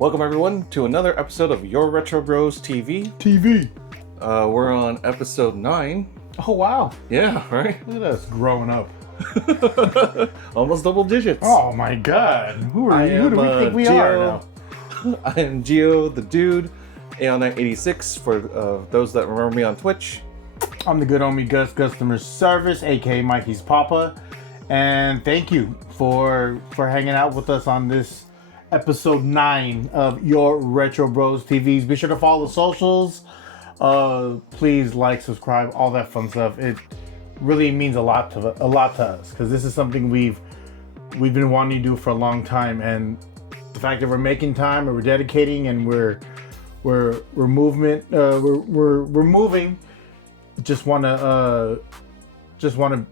Welcome everyone to another episode of Your Retro Bros TV. We're on episode 9. Oh wow! Yeah, right? Look at us growing up. Almost double digits. Oh my God! Who do we think we are now? I am Gio, the dude, AL986 for those that remember me on Twitch. I'm the good homie Gus, customer service, aka Mikey's Papa, and thank you for hanging out with us on this episode 9 of Your Retro Bros TVs. Be sure to follow the socials. Please like, subscribe, all that fun stuff. It really means a lot to us because this is something we've been wanting to do for a long time, and the fact that we're making time and we're dedicating and we're moving. Just want to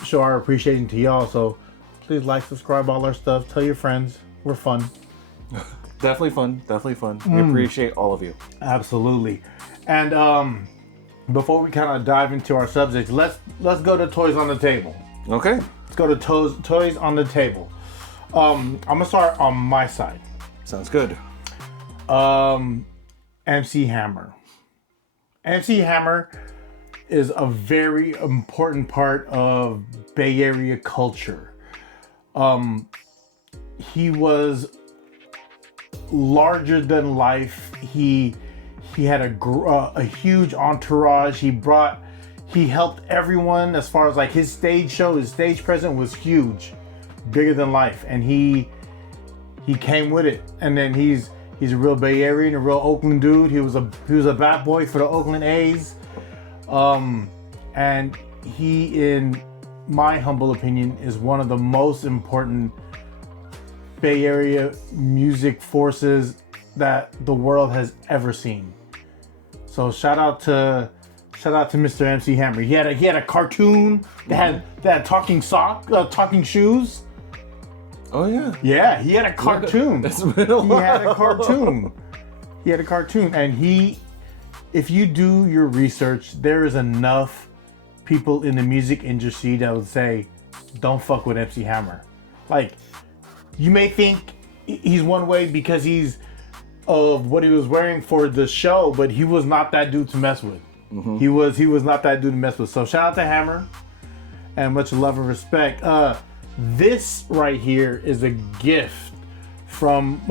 show our appreciation to y'all. So please like, subscribe, all our stuff. Tell your friends. We're fun. Definitely fun. We appreciate all of you. Absolutely. And before we kind of dive into our subjects, let's go to toys on the table. Okay. Let's go to toys on the table. I'm gonna start on my side. Sounds good. MC Hammer. MC Hammer is a very important part of Bay Area culture. He was larger than life. He had a huge entourage. He helped everyone as far as like his stage show, his stage presence was huge, bigger than life, and he came with it. And then he's a real Bay Area and a real Oakland dude. He was a bat boy for the Oakland A's. And he, in my humble opinion, is one of the most important Bay Area music forces that the world has ever seen. So shout out to Mr. MC Hammer. He had a cartoon that had talking shoes. Oh yeah. Yeah, he had a cartoon. That's been a while. He had a cartoon, and if you do your research, there is enough people in the music industry that would say, don't fuck with MC Hammer. Like, you may think he's one way because he's of what he was wearing for the show, but he was not that dude to mess with. Mm-hmm. He was not that dude to mess with. So shout out to Hammer and much love and respect. This right here is a gift from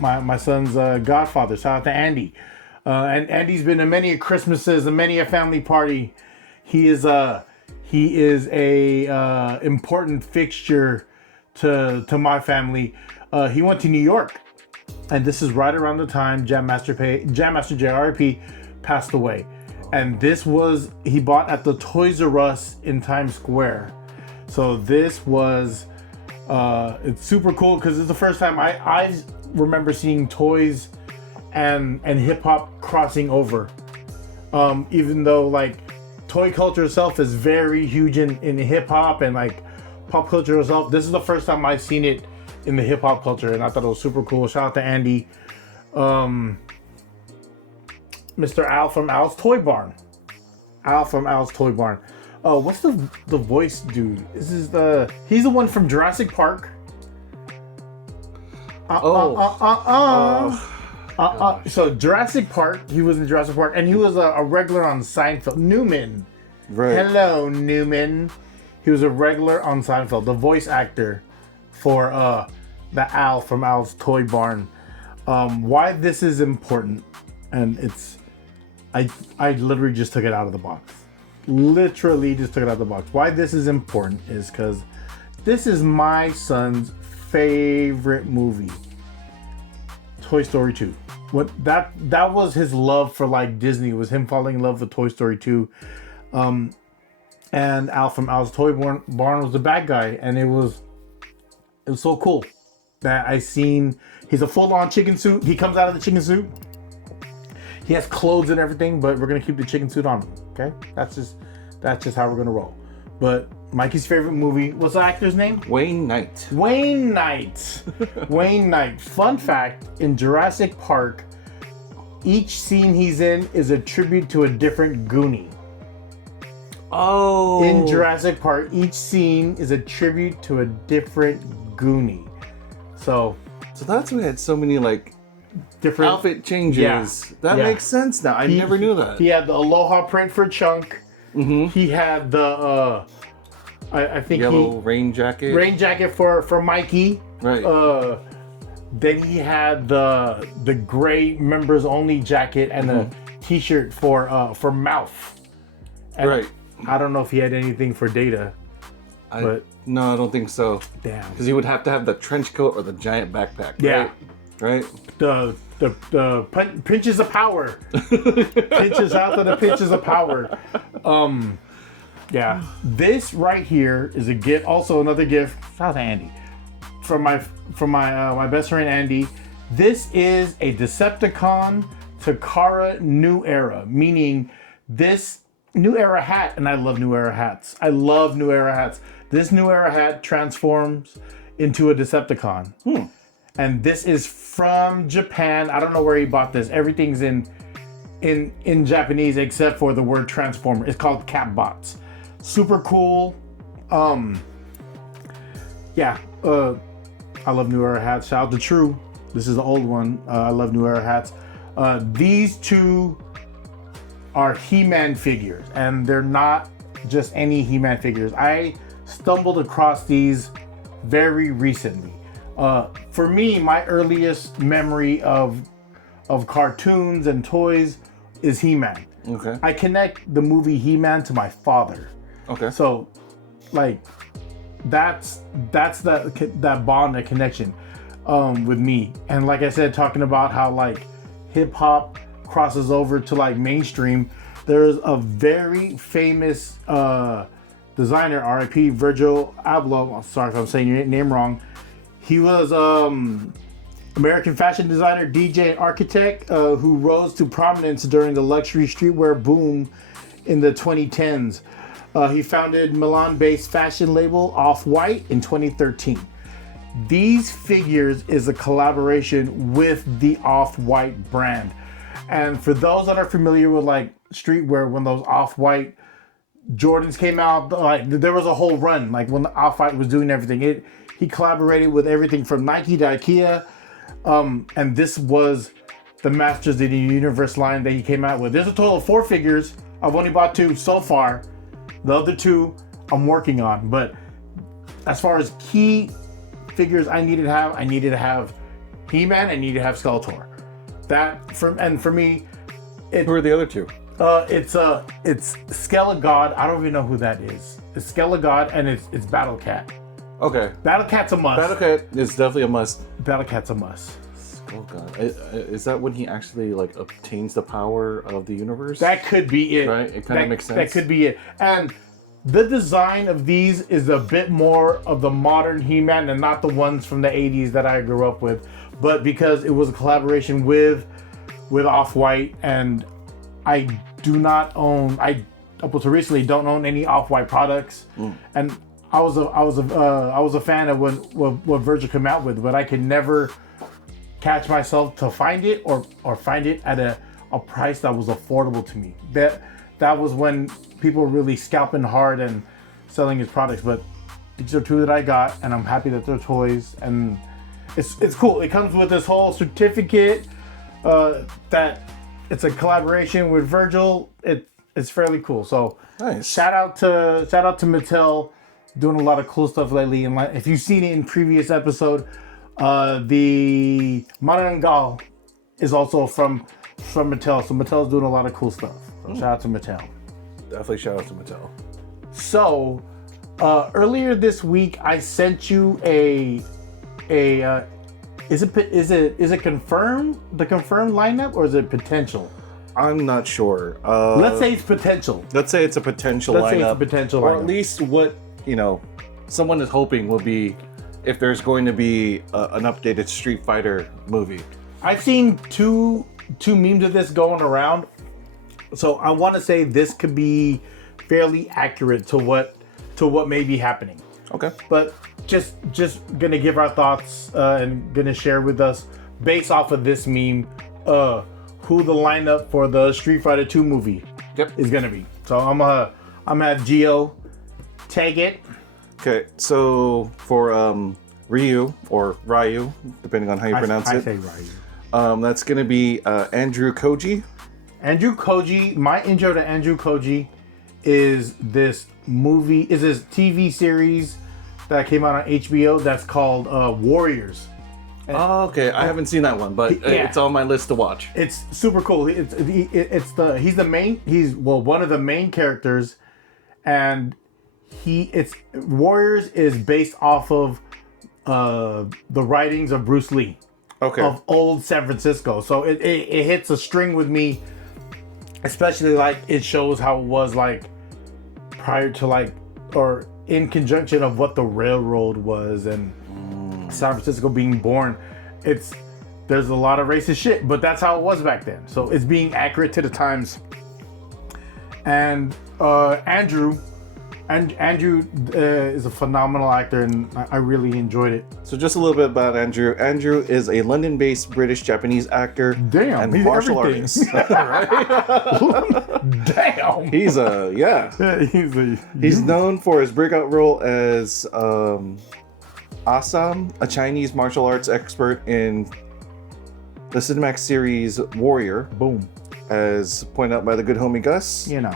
my son's godfather. Shout out to Andy. And Andy's been to many Christmases and many a family party. He is a important fixture to my family. He went to New York, and this is right around the time Jam Master JRP passed away. And this was he bought at the Toys R Us in Times Square. So this was it's super cool because it's the first time I remember seeing toys and hip hop crossing over. Even though like toy culture itself is very huge in hip hop and like pop culture itself, this is the first time I've seen it in the hip hop culture, and I thought it was super cool. Shout out to Andy. Mr. Al from Al's Toy Barn. What's the voice dude? He's the one from Jurassic Park. So Jurassic Park, he was in Jurassic Park, and he was a regular on Seinfeld. Newman. Right. Hello, Newman. He was a regular on Seinfeld, the voice actor for the Al from Al's Toy Barn. Why this is important, and I literally just took it out of the box. Why this is important is because this is my son's favorite movie, Toy Story 2. That was his love for like Disney. It was him falling in love with Toy Story 2. And Al from Al's Toy Barn was the bad guy, and it was so cool that he's a full-on chicken suit. He comes out of the chicken suit. He has clothes and everything, but we're gonna keep the chicken suit on him. Okay, that's just how we're gonna roll. But Mikey's favorite movie. What's the actor's name? Wayne Knight. Wayne Knight. Fun fact: in Jurassic Park, each scene he's in is a tribute to a different Goonie. Oh. In Jurassic Park, each scene is a tribute to a different Goonie. So that's why we had so many like different outfit changes. Yeah. That Yeah. makes sense now. I never knew that. He had the Aloha print for Chunk. He had the I think Yellow rain jacket. rain jacket for Mikey. Right. Then he had the gray members only jacket and the t-shirt for Mouth. And Right. I don't know if he had anything for Data. But No, I don't think so. damn. Because he would have to have the trench coat or the giant backpack. Yeah. Right? The pinches of power. Pinches out to the pinches of power. Yeah. This right here is a gift. Also another gift. Shout out to Andy. From my best friend Andy. This is a Decepticon Takara New Era, meaning this New Era hat, and I love New Era hats. I love New Era hats. This New Era hat transforms into a Decepticon. And this is from Japan. I don't know where he bought this. Everything's in Japanese except for the word transformer. It's called Catbots. Super cool. Yeah. I love New Era hats. Shout out to True. This is the old one. I love New Era hats. These two are He-Man figures, and they're not just any He-Man figures. I stumbled across these very recently. For me, my earliest memory of cartoons and toys is He-Man. Okay. I connect the movie He-Man to my father. Okay. So, like, that's that bond, that connection with me. And like I said, talking about how like hip hop crosses over to like mainstream. There's a very famous designer, R.I.P. Virgil Abloh. I'm sorry if I'm saying your name wrong. He was American fashion designer, DJ, and architect who rose to prominence during the luxury streetwear boom in the 2010s. He founded Milan-based fashion label Off-White in 2013. These figures is a collaboration with the Off-White brand. And for those that are familiar with like streetwear, when those Off-White Jordans came out, like there was a whole run. Like when the Off-White was doing everything, he collaborated with everything from Nike to IKEA. And this was the Masters of the Universe line that he came out with. There's a total of 4 figures. I've only bought 2 so far. The other 2 I'm working on. But as far as key figures I needed to have He-Man, I needed to have Skeletor. For me, Who are the other 2? it's Skelegod. I don't even know who that is. It's Skelegod and it's Battle Cat. Okay. Battle Cat's a must. Battle Cat is definitely a must. Battle Cat's a must. Oh god. Is that when he actually like obtains the power of the universe? That could be it. Right? It kind of makes sense. That could be it. And the design of these is a bit more of the modern He-Man and not the ones from the 80s that I grew up with. But because it was a collaboration with Off-White, and I do not own, up until recently don't own any Off-White products. And I was a fan of what Virgil came out with, but I could never catch myself to find it or find it at a price that was affordable to me. That was when people were really scalping hard and selling his products. But these are 2 that I got, and I'm happy that they're toys, and it's cool. It comes with this whole certificate that it's a collaboration with Virgil. It's fairly cool. So nice. Shout out to Mattel, doing a lot of cool stuff lately. And if you've seen it in previous episode, the Marangal is also from Mattel. So Mattel's doing a lot of cool stuff. So shout out to Mattel. Definitely shout out to Mattel. So earlier this week, I sent you a is it confirmed, the confirmed lineup, or is it potential? I'm not sure. Let's say it's potential. Let's say it's a potential lineup. Let's say it's a potential or lineup. at least what someone is hoping will be if there's going to be an updated Street Fighter movie. I've seen two memes of this going around, so I want to say this could be fairly accurate to what may be happening. Okay. But just gonna give our thoughts and gonna share with us based off of this meme who the lineup for the Street Fighter 2 movie is gonna be. So I'm gonna have Gio tag it. Okay, so for Ryu or Ryu, depending on how you pronounce it. I say Ryu. That's gonna be Andrew Koji. Andrew Koji. My intro to Andrew Koji is this TV series that came out on HBO that's called Warriors. Oh, okay. I haven't seen that one, but it's on my list to watch. It's super cool. He's one of the main characters, and Warriors is based off of the writings of Bruce Lee. Okay. Of old San Francisco. So it hits a string with me, especially like it shows how it was like prior to like, or in conjunction of what the railroad was and San Francisco being born. There's a lot of racist shit, but that's how it was back then. So it's being accurate to the times. And Andrew is a phenomenal actor, and I really enjoyed it. So just a little bit about Andrew. Andrew is a London-based British-Japanese actor and he's martial everything. artist. Damn. He's known for his breakout role as Asam, a Chinese martial arts expert in the Cinemax series Warrior. Boom. As pointed out by the good homie Gus. You know.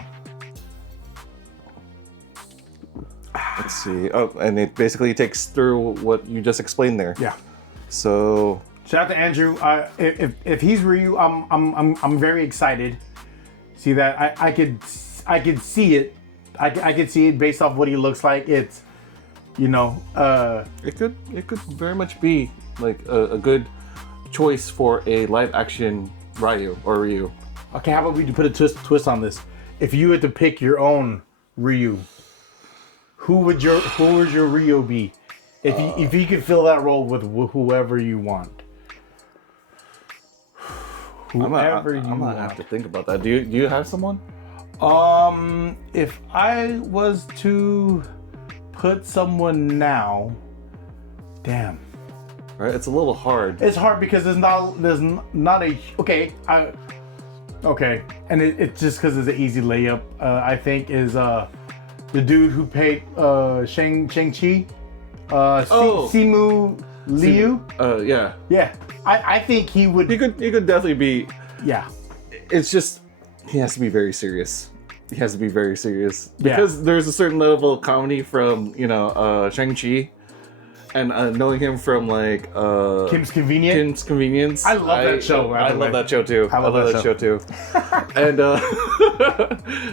Let's see. Oh, and it basically takes through what you just explained there. Yeah. So shout out to Andrew. If he's Ryu, I'm very excited. See that I could see it. I could see it based off what he looks like. It's it could very much be like a good choice for a live action Ryu or Ryu. Okay, how about we put a twist on this? If you had to pick your own Ryu, who would your Ryu be? If you could fill that role with whoever you want. I'm gonna have to think about that. Do you have someone? If I was to put someone now, damn. Right, it's a little hard. It's hard because there's not a and it's just because it's an easy layup. I think is the dude who played Shang-Chi, Simu Liu. Yeah. I think he would. He could definitely be. Yeah. It's just he has to be very serious. Because there's a certain level of comedy from Shang-Chi, and knowing him from like Kim's Convenience. I love that show. I love that show too. I love that show too. And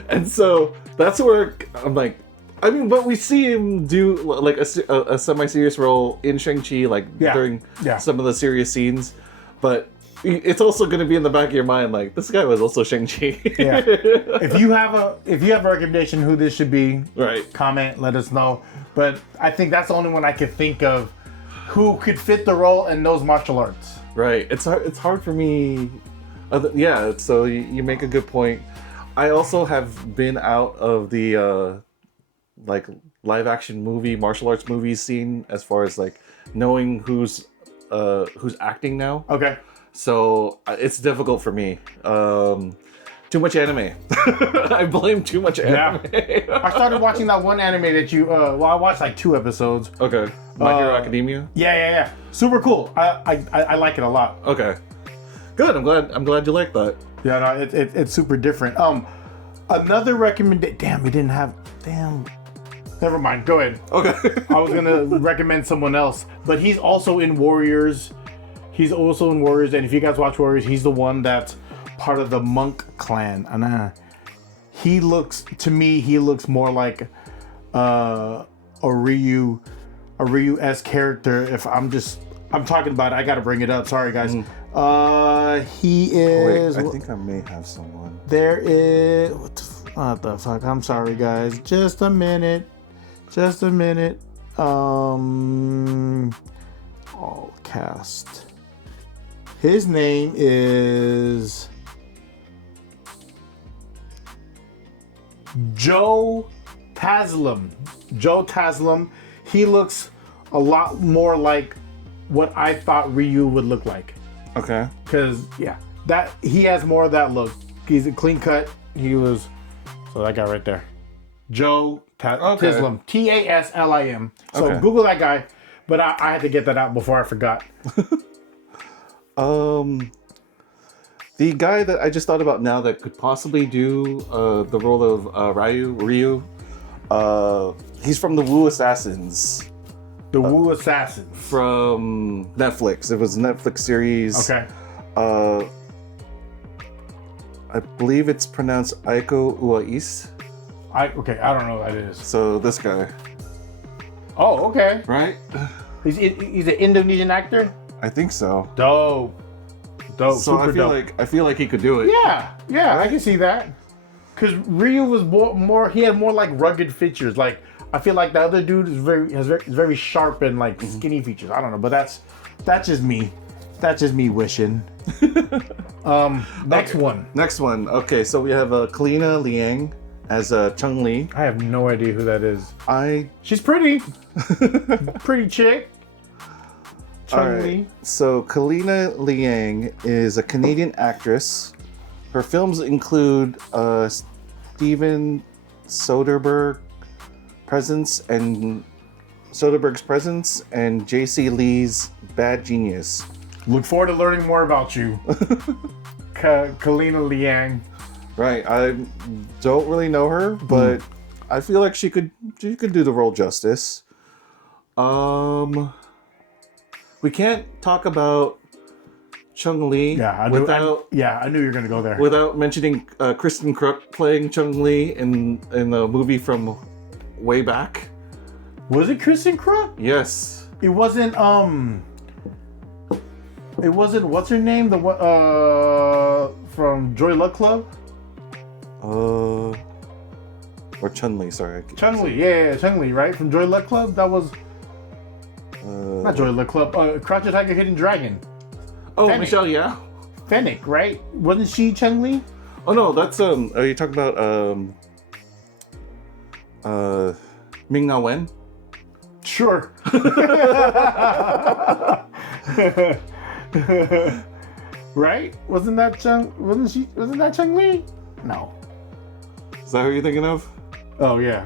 and so that's where I'm like, I mean, but we see him do like a semi-serious role in Shang-Chi, like during some of the serious scenes, but it's also going to be in the back of your mind, like this guy was also Shang-Chi. Yeah. If you have a recommendation who this should be, right? Comment, let us know. But I think that's the only one I could think of who could fit the role and knows martial arts. Right. It's hard for me. Yeah. So you make a good point. I also have been out of the like live action movie martial arts movie scene as far as like knowing who's acting now. Okay. So it's difficult for me. Too much anime. I blame too much anime. Yeah. I started watching that one anime that you. I watched like 2 episodes. Okay. My Hero Academia. Yeah. Super cool. I like it a lot. Okay. Good. I'm glad you like that. Yeah. No, it's super different. Another recommendation. Damn, we didn't have. Damn. Never mind. Go ahead. Okay. I was gonna recommend someone else, but he's also in Warriors. And if you guys watch Warriors, he's the one that's part of the Monk clan. And he looks more like a Ryu-esque character. If I'm talking about it, I gotta bring it up. Sorry guys. He is. Wait, I think I may have someone. There is. What the fuck? I'm sorry guys. Just a minute. All cast. His name is Joe Taslim. He looks a lot more like what I thought Ryu would look like. Okay. Because that he has more of that look. He's a clean cut. So that guy right there, Joe Taslim, Taslim. So Google that guy. But I had to get that out before I forgot. The guy that I just thought about now that could possibly do the role of Ryu, he's from the Wu Assassins. The Wu Assassins. From Netflix. It was a Netflix series. Okay. I believe it's pronounced Aiko Uwais. I don't know what that is. So this guy. Oh, okay. Right? He's an Indonesian actor? I think so. Dope. So Super dope. I feel like he could do it. Yeah, Right? I can see that. Because Ryu was more he had more like rugged features. Like I feel like the other dude is very sharp and like skinny features. I don't know, but that's just me. That's just me wishing. Next one. Okay, so we have Kalina Liang as Chung-Li. I have no idea who that is. She's pretty. Pretty chick. Chung-Li. Right. So Kalina Liang is a Canadian actress. Her films include Steven Soderbergh's Presence and J.C. Lee's Bad Genius. Look forward to learning more about you. Kalina Liang. Right. I don't really know her, but I feel like she could do the role justice. We can't talk about Chung-Li I knew you were gonna go there. Without mentioning Kristen Kruk playing Chung-Li in the movie from way back. Was it Kristen Kruk? Yes. It wasn't what's her name? The from Joy Luck Club? Or Chun-Li, sorry. Chung-Li, yeah, Chung-Li, right? From Joy Luck Club? That was not Joy Luck Club. Crouch the Tiger, Hidden Dragon. Oh, Fennec. Michelle, yeah. Fennec, right? Wasn't she Chung-Li? Oh no, that's are you talking about Ming-Na Wen? Sure. Right? Wasn't that Chung-Li? No. Is that who you're thinking of? Oh yeah.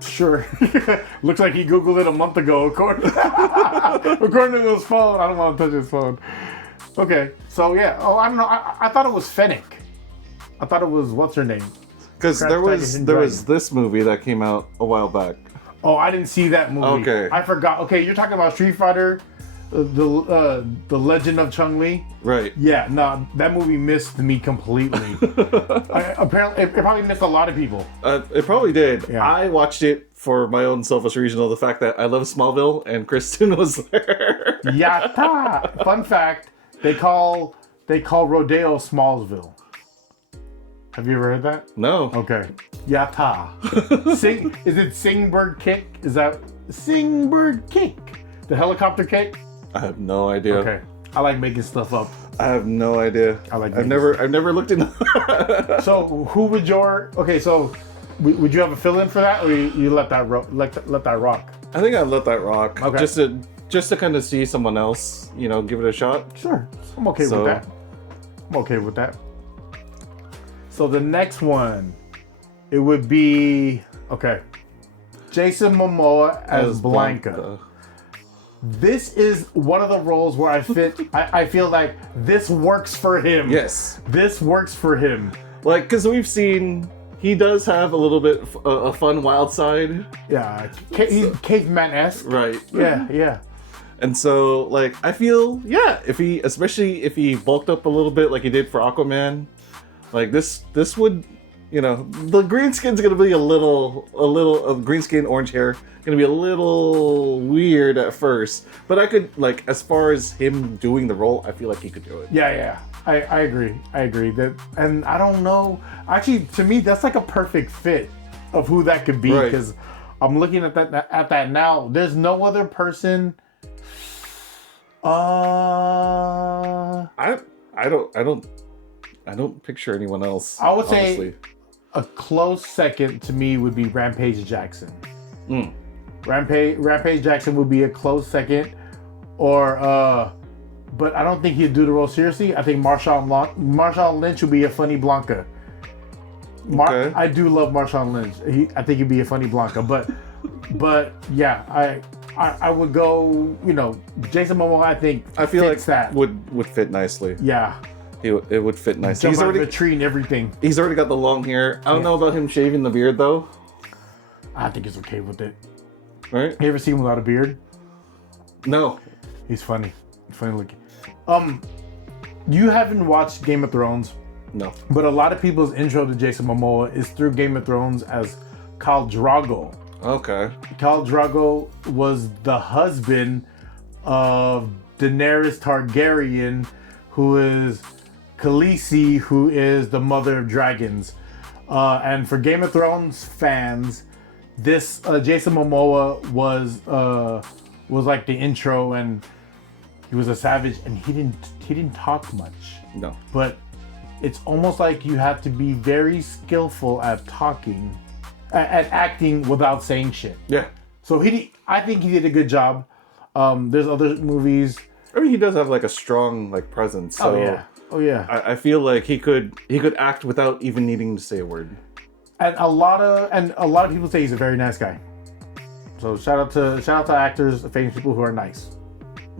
Sure. Looks like he Googled it a month ago, according to his phone. I don't want to touch his phone. Okay, so yeah. Oh, I don't know. I thought it was Fennec. I thought it was what's her name? Because there was this movie that came out a while back. Oh, I didn't see that movie. Okay. I forgot. Okay, you're talking about Street Fighter, the Legend of Chung-Li. Right. Yeah. No, that movie missed me completely. Apparently, it probably missed a lot of people. It probably did. Yeah. I watched it for my own selfish reason of the fact that I love Smallville and Kristen was there. Yatta! Fun fact: they call Rodeo Smallsville. Have you ever heard that? No. Okay. Yatta. Is it Sing Bird Kick? Is that Sing Bird Kick? The helicopter kick? I have no idea. Okay. I like making stuff up. I have no idea. I've never looked into. So who would so would you have a fill-in for that, or you let that let that rock? I think I'd let that rock. Okay. Just to kind of see someone else, give it a shot. Sure. I'm okay with that. So the next one, it would be Jason Momoa as Blanca. This is one of the roles where I feel like this works for him. Yes. This works for him. Like, because we've seen, he does have a little bit a fun wild side. Yeah. He's caveman-esque. Right. Yeah. And so, like, I feel, especially if he bulked up a little bit like he did for Aquaman, like this would, the green skin's gonna be a little green skin, orange hair, gonna be a little weird at first. But I could, like, as far as him doing the role, I feel like he could do it. Yeah. I agree. And I don't know. Actually, to me, that's like a perfect fit of who that could be, because I'm looking at that now. There's no other person. I don't picture anyone else. I would honestly say a close second to me would be Rampage Jackson. Rampage Jackson would be a close second, but I don't think he'd do the role seriously. I think Marshawn Lynch would be a funny Blanca. Okay. I do love Marshawn Lynch. I think he'd be a funny Blanca, but yeah, I would go, Jason Momoa, I feel like fits that. would fit nicely. Yeah. It would fit nicely. Jump out of the tree and everything. He's already got the long hair. I don't know about him shaving the beard though. I think he's okay with it. Right? You ever see him without a beard? No. He's funny. Funny looking. You haven't watched Game of Thrones. No. But a lot of people's intro to Jason Momoa is through Game of Thrones as Khal Drogo. Okay. Khal Drogo was the husband of Daenerys Targaryen, who is Khaleesi, who is the mother of dragons. And for Game of Thrones fans, this Jason Momoa was like the intro, and he was a savage, and he didn't talk much. No. But it's almost like you have to be very skillful at talking, at acting without saying shit. Yeah. So I think he did a good job. There's other movies. I mean, he does have like a strong like presence. So Oh yeah. I feel like he could act without even needing to say a word. And a lot of people say he's a very nice guy. So shout out to actors, famous people who are nice.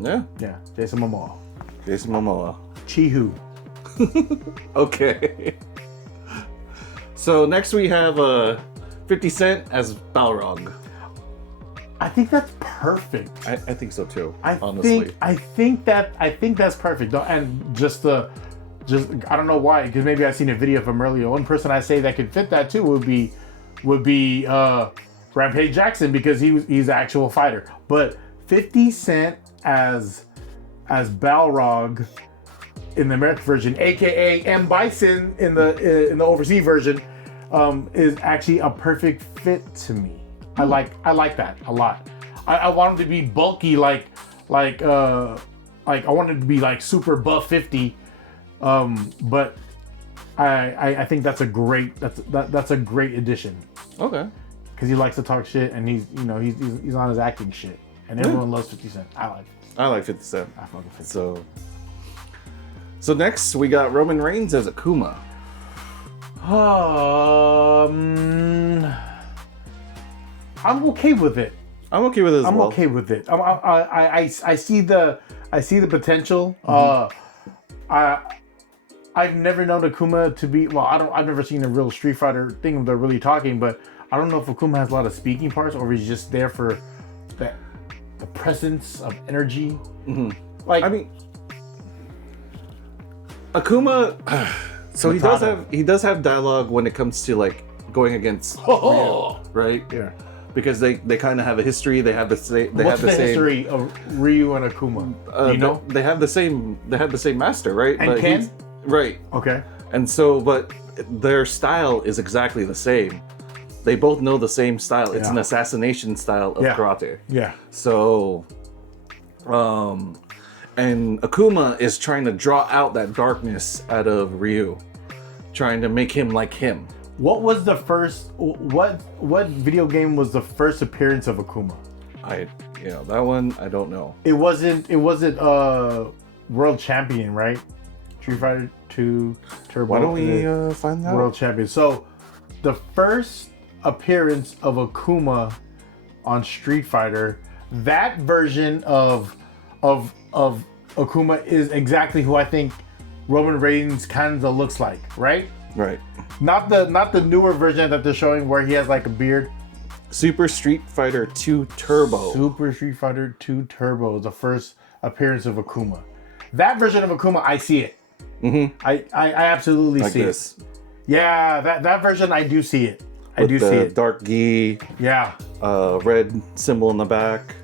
Yeah. Yeah. Jason Momoa. Jason Momoa. Chihu. Okay. So next we have 50 Cent as Balrog. I think that's perfect. I think so too. Honestly. I think that's perfect. And just I don't know why, because maybe I've seen a video from earlier. One person I say that could fit that too would be Rampage Jackson, because he's an actual fighter. But 50 Cent as Balrog in the American version, aka M. Bison in the overseas version, is actually a perfect fit to me. I like that a lot. I want him to be bulky, like I want him to be like super buff 50. But I think that's a great addition. Okay. Because he likes to talk shit, and he's on his acting shit, and everyone loves 50 Cent. I like 50 Cent. I fucking 50 Cent. So next we got Roman Reigns as Akuma. I'm okay with it. I'm okay with it as well. I'm okay with it. I see the potential. I've never known Akuma to be I've never seen a real Street Fighter thing where they're really talking, but I don't know if Akuma has a lot of speaking parts, or he's just there for the presence of energy. Mm-hmm. Akuma. So he does have dialogue when it comes to like going against Ryu, right? Yeah. Because they kind of have a history. They have the same. What's the history of Ryu and Akuma? Do you know? They have the same master, right? And Ken? Right. Okay. And so, but their style is exactly the same. They both know the same style. It's an assassination style of karate. Yeah. So, and Akuma is trying to draw out that darkness out of Ryu, trying to make him like him. What was the first? What video game was the first appearance of Akuma? That one I don't know. It wasn't World Champion, right? Street Fighter 2 Turbo. Why don't we find that? World Champion. So the first appearance of Akuma on Street Fighter, that version of Akuma is exactly who I think Roman Reigns kind of looks like, right? Right. Not the newer version that they're showing where he has like a beard. Super Street Fighter 2 Turbo. Super Street Fighter 2 Turbo is the first appearance of Akuma. That version of Akuma, I see it. Mm-hmm. I absolutely like see this. It. Yeah, that version, I do see it. I do see it. Dark gi. Yeah. Red symbol in the back.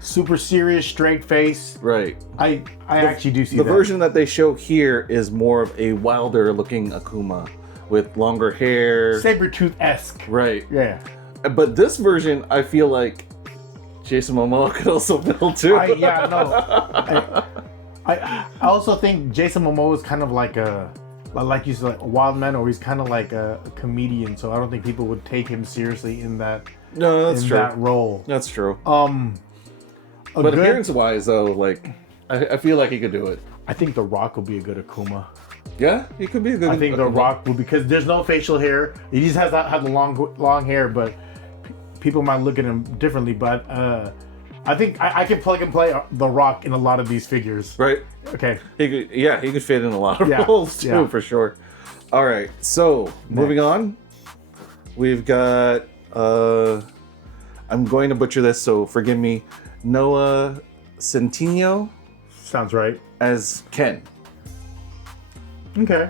Super serious, straight face. Right. I actually do see that. The version that they show here is more of a wilder looking Akuma with longer hair. Sabretooth-esque. Right. Yeah. But this version, I feel like Jason Momoa could also build too. I also think Jason Momoa is kind of like like you said, like a wild man, or he's kind of like a comedian. So I don't think people would take him seriously in that. No, that's true. That role. That's true. But appearance-wise, though, like I feel like he could do it. I think The Rock will be a good Akuma. Yeah, he could be a good. I think The Rock will, because there's no facial hair. He just has the long hair, but people might look at him differently. But I think I can plug and play The Rock in a lot of these figures. Right. Okay. He could fit in a lot of Yeah. roles too, Yeah. for sure. All right, so moving on, we've got I'm going to butcher this, so forgive me. Noah Centineo Sounds right. as Ken. Okay.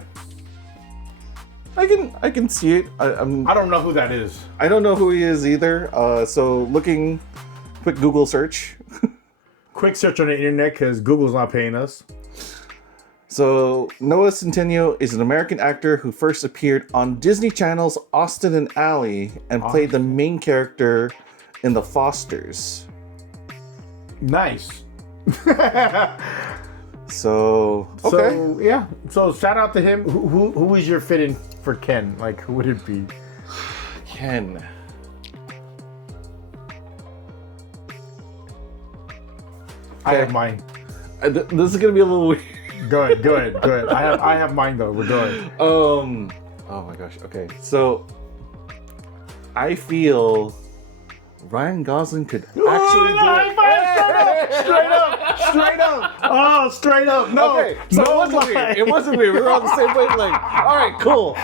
I can see it. I don't know who that is. I don't know who he is either. So looking, quick Google search. Quick search on the internet because Google's not paying us. So Noah Centineo is an American actor who first appeared on Disney Channel's Austin and Ally and played the main character in The Fosters. Nice. So okay. So yeah. So shout out to him. Who is your fit-in for Ken? Like, who would it be? Ken. I have mine. This is gonna be a little weird. Good. I have mine though. We're good. Oh my gosh. Okay. So I feel Ryan Gosling could actually do it. Straight up. Oh, straight up. No. Okay. So no it wasn't lie. weird. It wasn't weird. We were on the same wavelength. All right. Cool.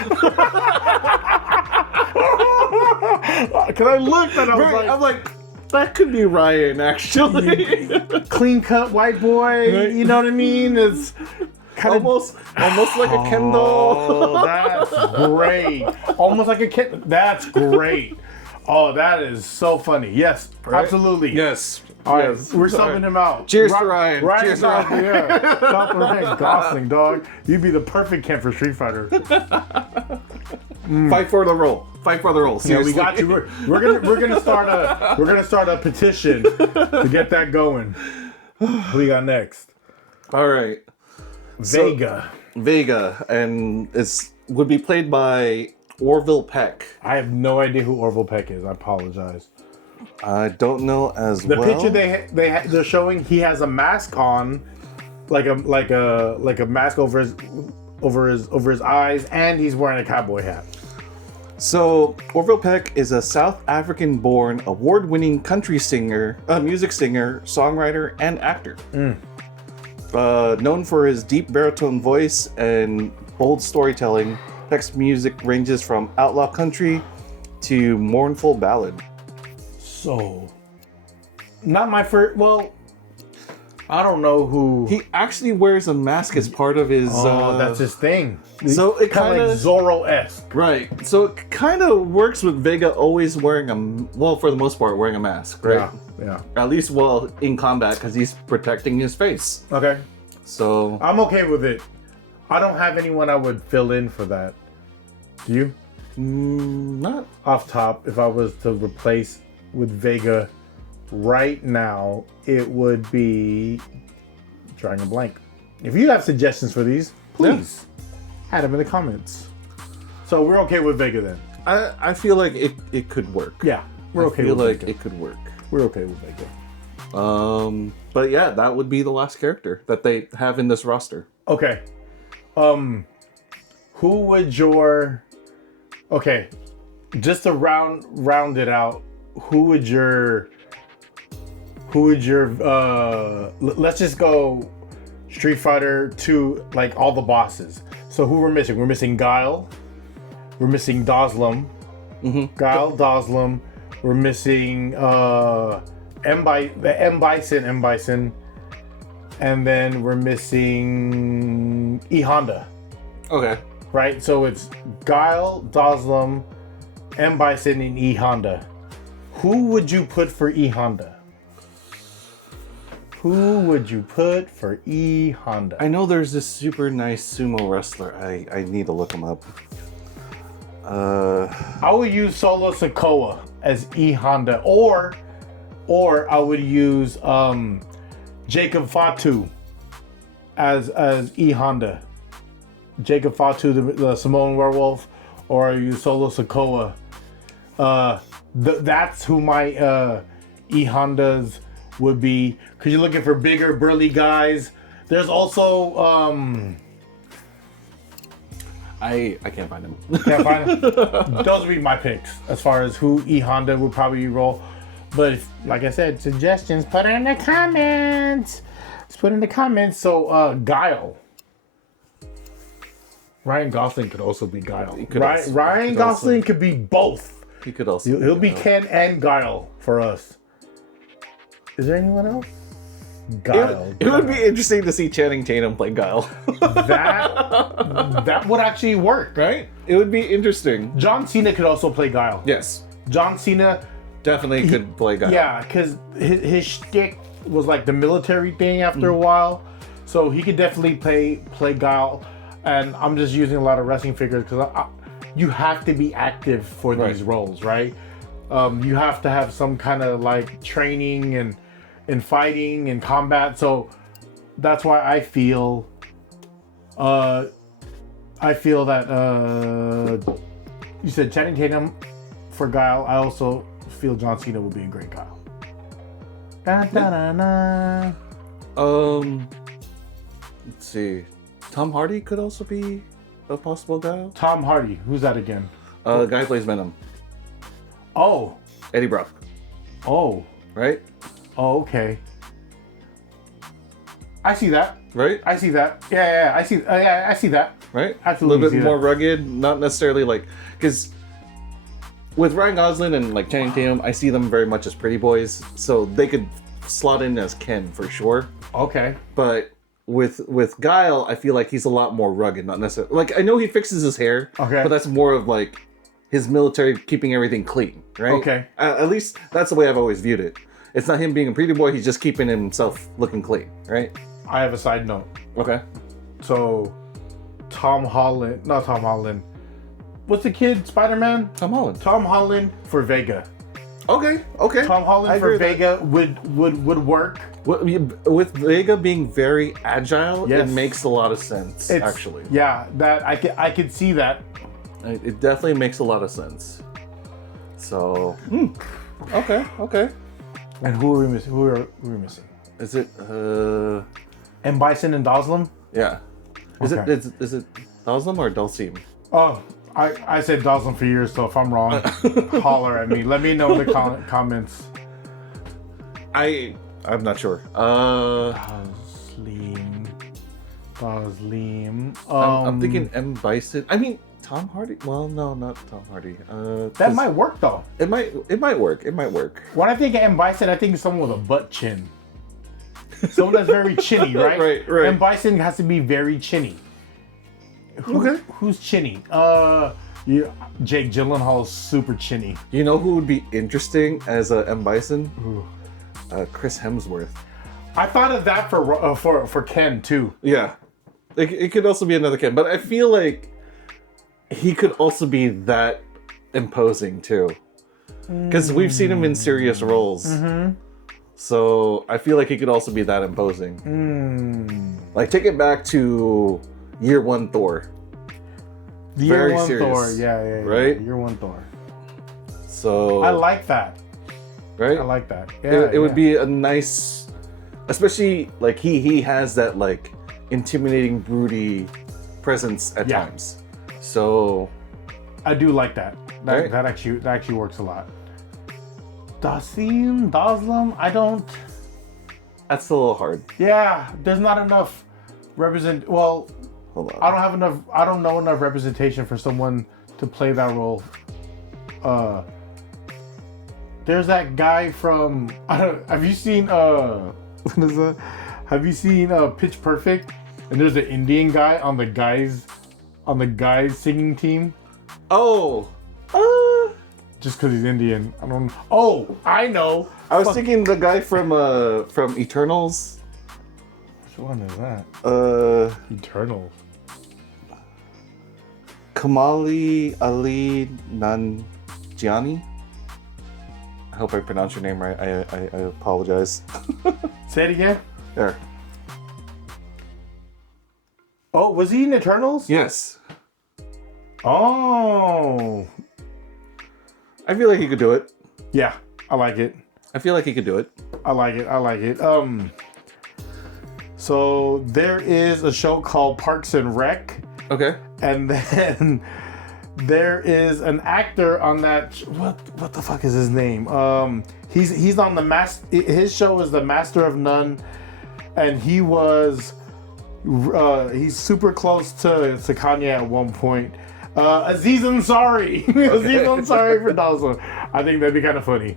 Cause I looked and I was like, I'm like, that could be Ryan actually. clean cut white boy. Right. You know what I mean? It's kind of almost like a Ken doll. Oh, that's great. Almost like a Ken. That's great. Oh, that is so funny. Yes, Right? absolutely. Yes. All right, Yes. we're Sorry. subbing him out. Cheers to Ryan. Cheers Cheers to Ryan. Yeah. Stop Ryan Gosling, dog. You'd be the perfect Ken for Street Fighter. Fight for the role. Fight for the role. Yeah, Seriously. we got you. We're gonna start a petition to get that going. Who we got next? All right. Vega, and would be played by Orville Peck. I have no idea who Orville Peck is. I apologize. I don't know as The well. picture they're showing, he has a mask on, like a mask over his eyes, and he's wearing a cowboy hat. So Orville Peck is a South African-born, award-winning country singer, music singer, songwriter, and actor. Known for his deep baritone voice and bold storytelling, Peck's music ranges from outlaw country to mournful ballad. So, not my first. Well, I don't know who. He actually wears a mask as part of his. That's his thing. So it kind of kinda- like Zorro-esque. Right. So it kind of works with Vega always wearing for the most part, wearing a mask, right? Yeah. At least in combat, because he's protecting his face. Okay. So I'm okay with it. I don't have anyone I would fill in for that. Do you? not. Off top, if I was to replace with Vega right now, it would be drawing a blank. If you have suggestions for these, please add them in the comments. So we're okay with Vega then. I feel like it could work. Yeah, we're okay I feel with like Vega. it could work. We're okay with Vega. But yeah, that would be the last character that they have in this roster. Okay. Who would your... Okay, just to round it out, who would your let's just go Street Fighter to like all the bosses. So who we're missing? We're missing Guile. We're missing Doslam. Guile, Doslam. We're missing M Bison, and then we're missing E Honda. Okay. Right? So it's Guile, Doslam, M Bison, and E Honda. Who would you put for E Honda? Who would you put for E Honda? I know there's this super nice sumo wrestler. I need to look him up. I would use Solo Sikoa as E Honda, or I would use Jacob Fatu as E Honda. Jacob Fatu, the Samoan werewolf, or I use Solo Sikoa. That's who my E Hondas would be, because you're looking for bigger, burly guys. There's also I can't find him. can't find them. Those would be my picks as far as who E Honda would probably roll. But like I said, suggestions, put it in the comments. Let's put in the comments. So, Guile. Ryan Gosling could also be Guile. Ryan Gosling could be both. He could also. He'll be Ken and Guile for us. Is there anyone else? Guile. It would be interesting to see Channing Tatum play Guile. that would actually work, right? It would be interesting. John Cena could also play Guile. Yes. John Cena definitely could play Guile. Yeah, because his shtick was like the military thing after a while, so he could definitely play Guile. And I'm just using a lot of wrestling figures because you have to be active for these roles, right? You have to have some kind of like training and fighting and combat. So that's why I feel that you said Channing Tatum for Guile. I also feel John Cena would be a great Guile. Da, da, da, da. Let's see. Tom Hardy could also be a possible Guile. Tom Hardy, who's that again? Guy who plays Venom. Oh. Eddie Brock. Oh. Right? Oh, okay. I see that. Right? I see that. Yeah, I see. I see that. Right? Absolutely. A little bit more rugged, not necessarily like because with Ryan Gosling and like Channing Tatum, I see them very much as pretty boys, so they could slot in as Ken for sure. Okay. But with Guile, I feel like he's a lot more rugged, not necessarily like I know he fixes his hair, okay, but that's more of like his military keeping everything clean, right? Okay. At least that's the way I've always viewed it. It's not him being a pretty boy, he's just keeping himself looking clean, right? I have a side note. Okay. So, not Tom Holland. What's the kid, Spider-Man? Tom Holland. Tom Holland for Vega. Okay. Tom Holland for Vega would work. With Vega being very agile, yes, it makes a lot of sense, actually. Yeah, that I could see that. It definitely makes a lot of sense. So, okay. And who are we missing? Who are we missing? Is it M. Bison and Doslam? Yeah. Is Okay. it Doslam or Dulcim? Oh, I said Doslam for years, so if I'm wrong, holler at me. Let me know in the comments. I'm not sure. Doslim. I'm thinking M. Bison. I mean Tom Hardy. Well, no, not Tom Hardy. That might work though. It might work. It might work. When I think of M. Bison, I think of someone with a butt chin. Someone that's very chinny, right? Right. M. Bison has to be very chinny. Who's chinny? Jake Gyllenhaal is super chinny. You know who would be interesting as a M. Bison? Chris Hemsworth. I thought of that for Ken too. Yeah, it could also be another Ken, but I feel like he could also be that imposing too, because we've seen him in serious roles. Mm-hmm. So I feel like he could also be that imposing. Like take it back to Year One Thor. Year One Thor, yeah. Right? Year One Thor. So I like that. Right? I like that. Yeah, it would be a nice, especially like he has that like intimidating, broody presence at times. So I do like that. Right? That actually works a lot. Doslam, I don't. That's a little hard. Yeah, there's not enough Well, hold on. I don't know enough representation for someone to play that role. There's that guy from. Have you seen what is that? Have you seen Pitch Perfect? And there's an Indian guy on the guys singing team. Oh. Just because he's Indian, I don't know. Oh, I know. I was thinking the guy from Eternals. Which one is that? Eternals. Kamali Ali Nanjiani. I hope I pronounced your name right. I apologize. Say it again. There. Oh, was he in Eternals? Yes. Oh. I feel like he could do it. Yeah, I like it. I feel like he could do it. I like it. So there is a show called Parks and Rec. Okay. And then There is an actor on that. What the fuck is his name? He's on the his show is The Master of None, and he was he's super close to Kanye at one point. Aziz Ansari. Aziz Ansari for Dawson. I think that'd be kind of funny.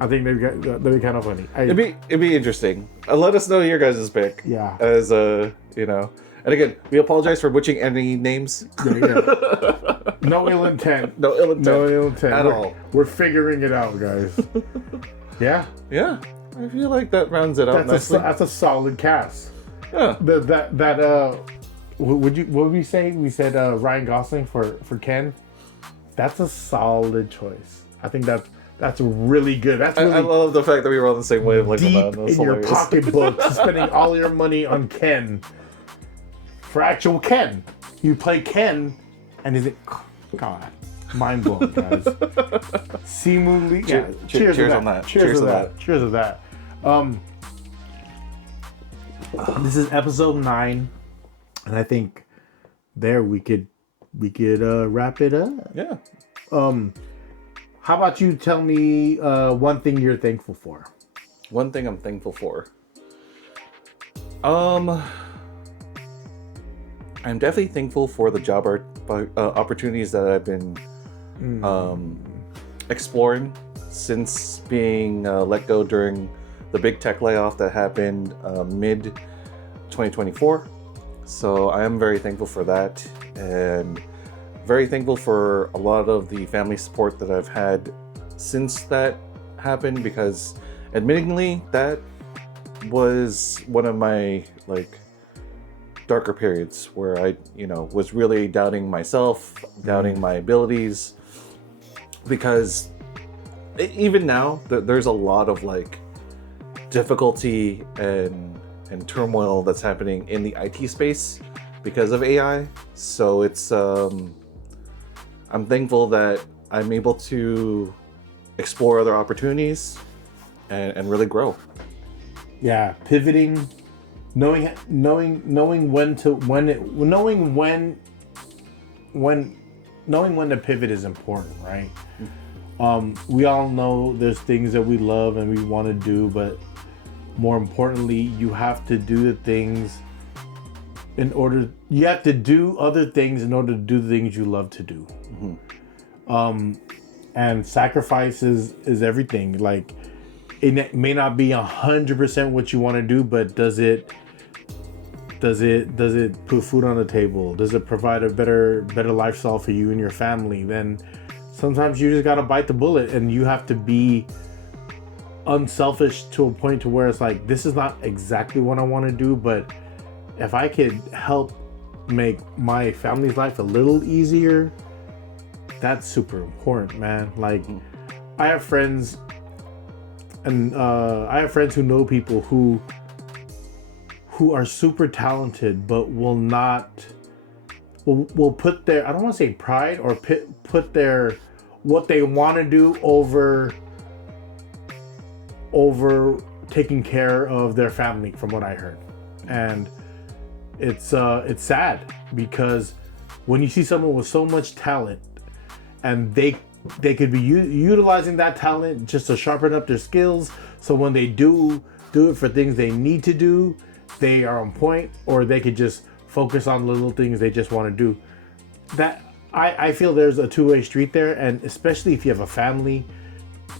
It'd be interesting. Let us know your guys' pick. Yeah. As you know. And again, we apologize for butchering any names. Yeah. No ill intent. No ill intent at all. We're figuring it out, guys. Yeah. Yeah. I feel like that rounds it out nicely. That's a solid cast. Yeah. What would we say? We said Ryan Gosling for Ken. That's a solid choice. I think that's really good. That's really I love the fact that we were on the same wavelength. Deep in your pocketbook, spending all your money on Ken. For actual Ken. You play Ken, and is it... God. Mind blown, guys. Simu Lee. Yeah, cheers on that. Cheers to that. Cheers to that. This is episode 9, and I think there we could wrap it up. Yeah. How about you tell me one thing you're thankful for? One thing I'm thankful for. I'm definitely thankful for the job opportunities that I've been exploring since being let go during the big tech layoff that happened mid 2024. So I am very thankful for that, and very thankful for a lot of the family support that I've had since that happened, because admittingly that was one of my darker periods where I, was really doubting myself, doubting my abilities, because even now there's a lot of difficulty and turmoil that's happening in the IT space because of AI. So it's I'm thankful that I'm able to explore other opportunities and really grow. Yeah, pivoting. Knowing when to pivot is important, right? We all know there's things that we love and we want to do, but more importantly, you have to do the things you have to do other things in order to do the things you love to do. Mm-hmm. And sacrifice is everything. It may not be 100% what you want to do, but does it put food on the table? Does it provide a better lifestyle for you and your family? Then sometimes you just gotta bite the bullet, and you have to be unselfish to a point to where it's this is not exactly what I want to do, but if I could help make my family's life a little easier, that's super important, man. I have friends, and who know people who are super talented, but will put their, I don't want to say pride, or put their what they want to do over taking care of their family, from what I heard. And it's sad, because when you see someone with so much talent and they could be utilizing that talent just to sharpen up their skills, so when they do it for things they need to do, they are on point, or they could just focus on little things they just want to do. That I feel there's a two-way street there, and especially if you have a family,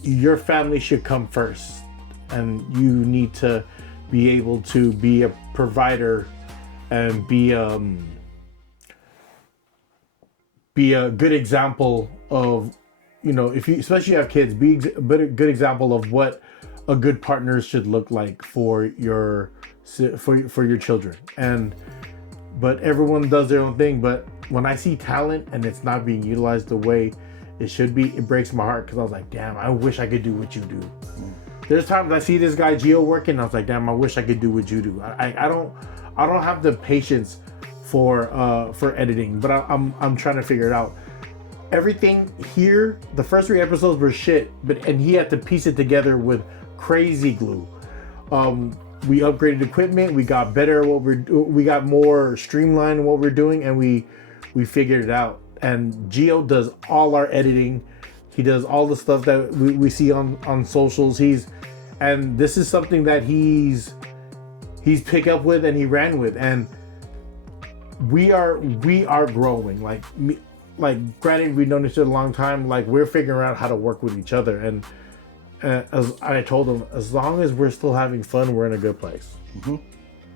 your family should come first, and you need to be able to be a provider and be a good example of, if you especially have kids, be a good example of what a good partner should look like for your children. But everyone does their own thing. But when I see talent and it's not being utilized the way it should be, it breaks my heart, because I was like, damn, I wish I could do what you do. There's times I see this guy Gio working, and I was like, damn, I wish I could do what you do. I don't have the patience for editing, but I'm trying to figure it out. Everything here, the first 3 episodes were shit, and he had to piece it together with crazy glue. We upgraded equipment, we got better at we got more streamlined in what we're doing, and we figured it out. Gio does all our editing. He does all the stuff that we see on socials. And this is something that he's picked up with and he ran with, and we are growing. Like granted, we've known each other a long time. Like, we're figuring out how to work with each other, and as I told him, as long as we're still having fun, we're in a good place. Mm-hmm.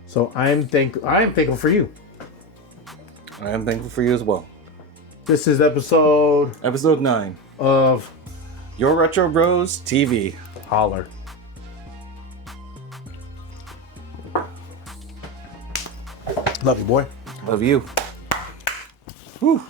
So I am thankful for you. I am thankful for you as well. This is episode 9 of Your Retro Bros TV. Holler. Love you, boy. Love you. Whew.